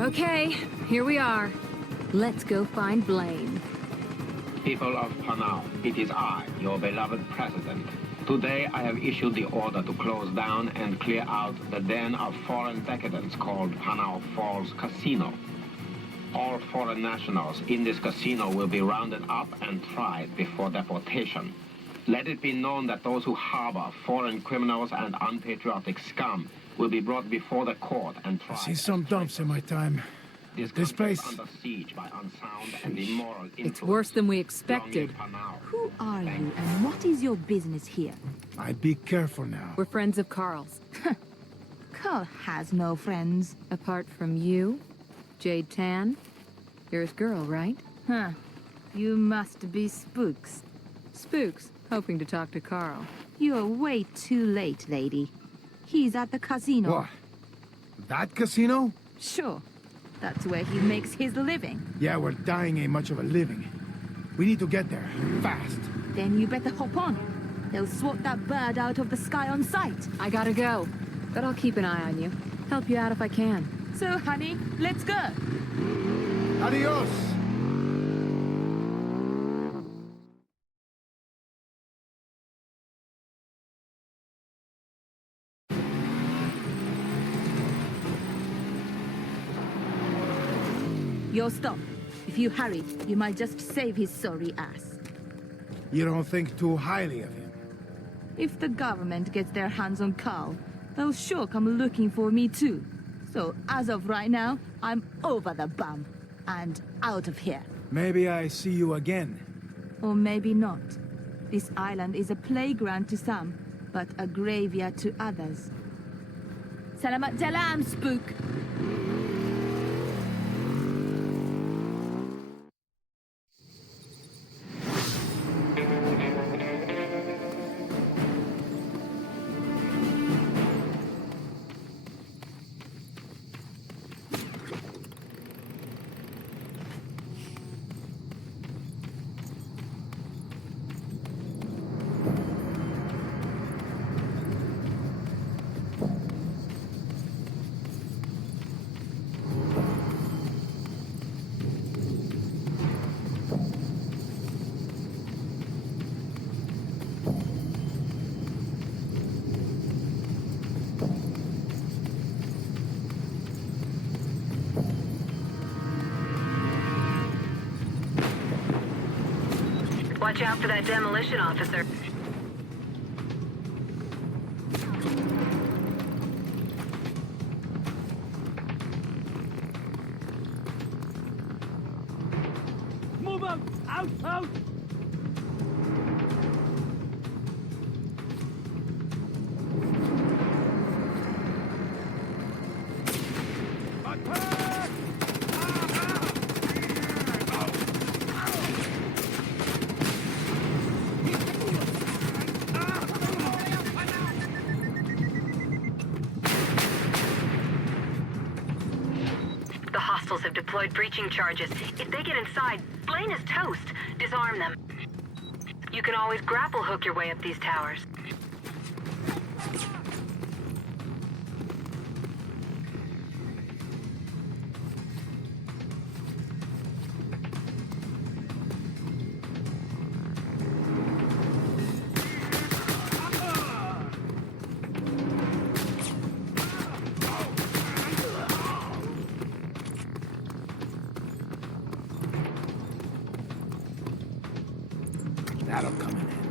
Okay, here we are. Let's go find Blaine. People of Panau, it is I, your beloved president. Today I have issued the order to close down and clear out the den of foreign decadents called Panau Falls Casino. All foreign nationals in this casino will be rounded up and tried before deportation. Let it be known that those who harbor foreign criminals and unpatriotic scum will be brought before the court and tried. I've seen some dumps in my time. This place... Under siege by unsound and immoral influence. It's worse than we expected. Who are you and what is your business here? I'd be careful now. We're friends of Carl's. Carl has no friends. Apart from you, Jade Tan, you're his girl, right? Huh. You must be Spooks. Spooks, hoping to talk to Carl. You're way too late, lady. He's at the casino. What? That casino? Sure. That's where he makes his living. Yeah, we're dying ain't much of a living. We need to get there, fast. Then you better hop on. They'll swat that bird out of the sky on sight. I gotta go, but I'll keep an eye on you. Help you out if I can. So, honey, let's go. Adios! You'll stop. If you hurry, you might just save his sorry ass. You don't think too highly of him? If the government gets their hands on Carl, they'll sure come looking for me too. So, as of right now, I'm over the bum. And out of here. Maybe I see you again. Or maybe not. This island is a playground to some, but a graveyard to others. Salamat jalam, Spook! Watch out for that demolition officer. Move out! Out! Out! The hostiles have deployed breaching charges. If they get inside, Blaine is toast. Disarm them. You can always grapple hook your way up these towers. That'll come in handy.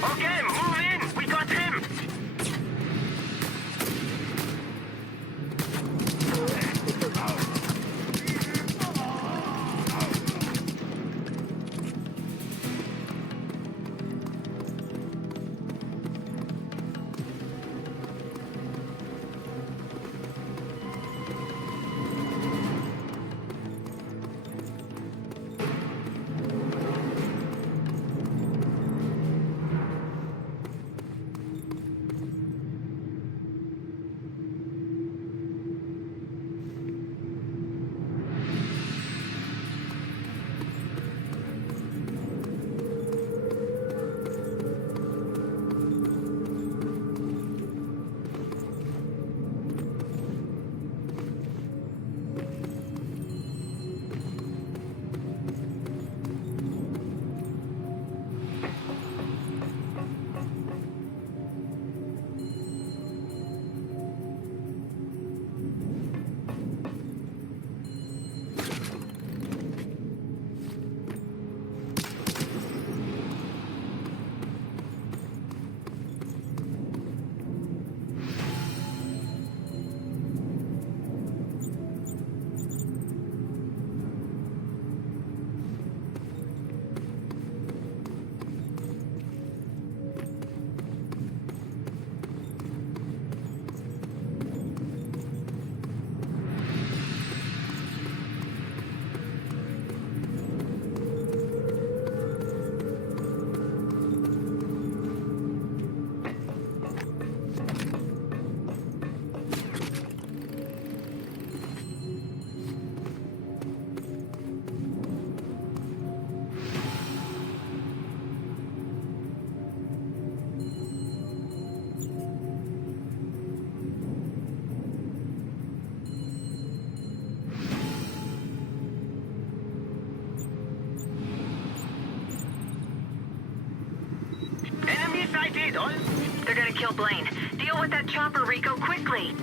Okay, move in! We got him! Enemy sighted! On! They're gonna kill Blaine. Deal with that chopper, Rico, quickly!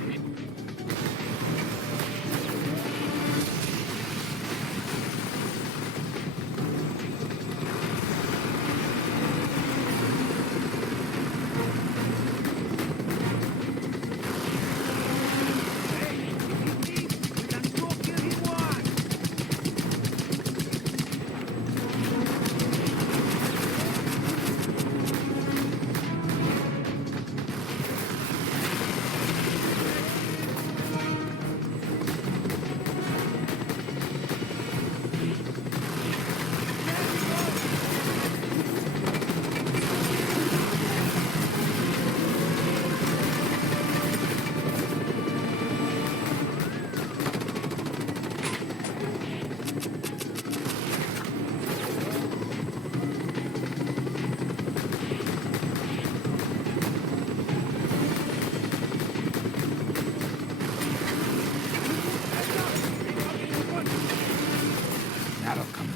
That'll come.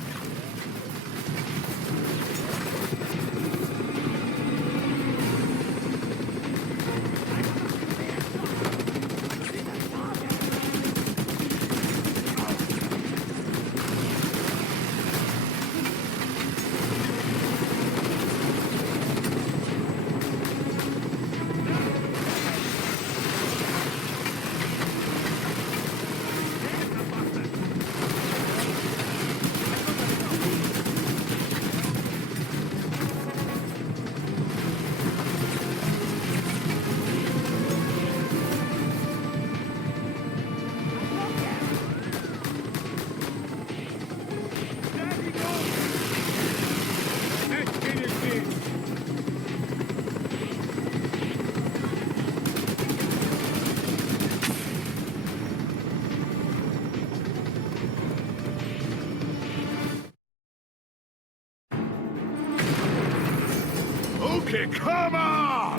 Okay, come on!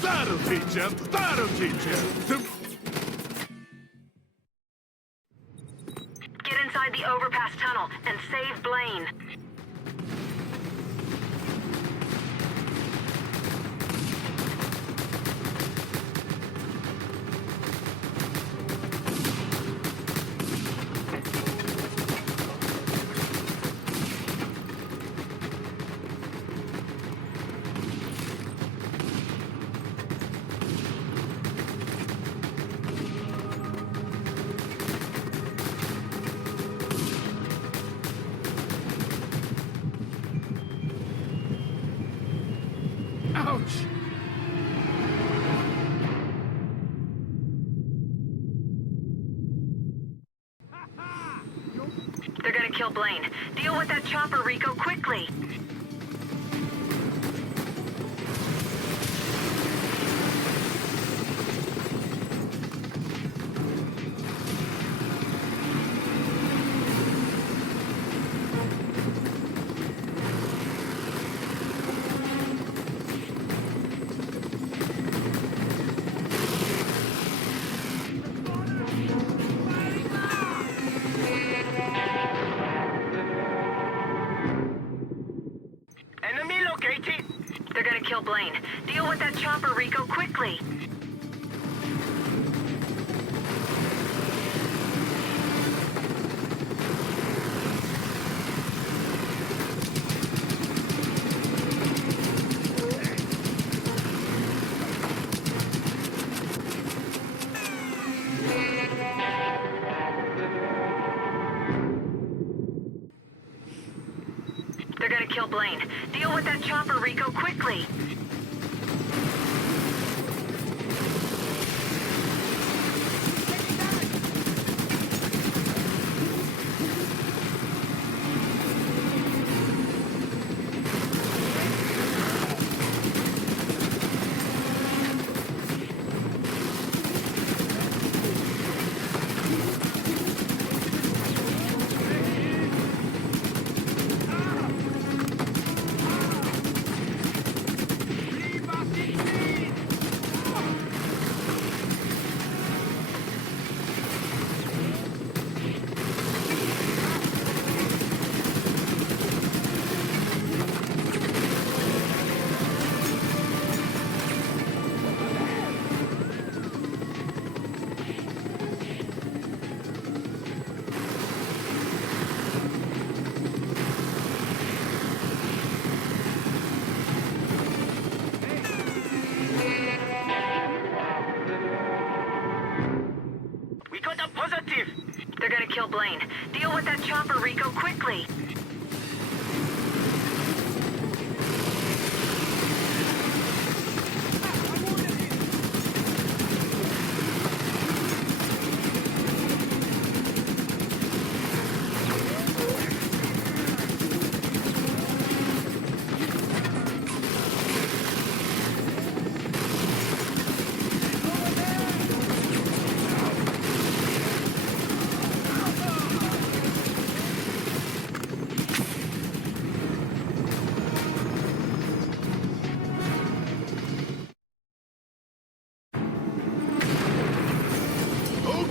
That'll teach him! That'll teach him! Get inside the overpass tunnel and save Blaine. Ouch! They're gonna kill Blaine. Deal with that chopper, Rico, quickly. Enemy located. They're gonna kill Blaine. Deal with that chopper, Rico, quickly. They're gonna kill Blaine. Deal with that chopper, Rico, quickly. We got a positive. They're gonna kill Blaine. Deal with that chopper, Rico, quickly.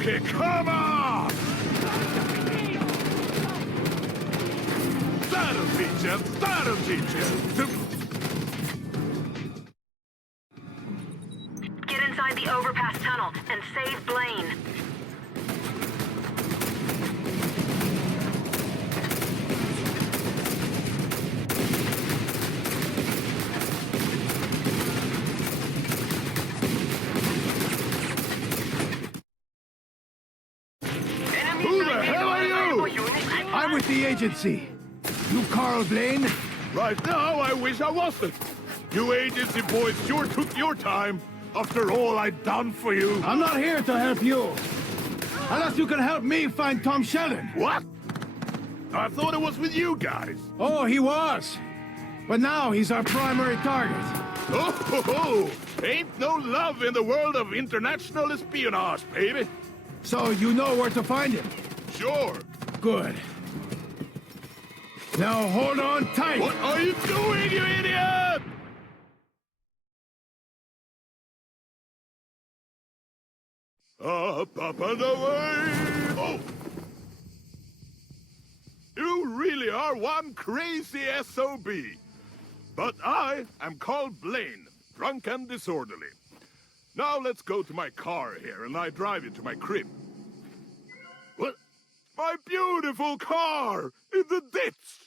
Okay, come on! That'll teach him! That'll teach him! Get inside the overpass tunnel and save Blaine. Enemy Who the sighted hell are on you? arrival unit. I'm with the agency. You Carl Blaine? Right now, I wish I wasn't. You agency boys sure took your time. After all I'd done for you. I'm not here to help you. Unless you can help me find Tom Sheldon. What? I thought it was with you guys. Oh, he was. But now he's our primary target. Oh, ho, ho. Ain't no love in the world of international espionage, baby. So you know where to find him. Sure. Good. Now hold on tight. What are you doing, you idiot? Up and away! Oh! You really are one crazy SOB. But I am called Blaine, drunk and disorderly. Now let's go to my car here and I drive you to my crib. What? My beautiful car! In the ditch!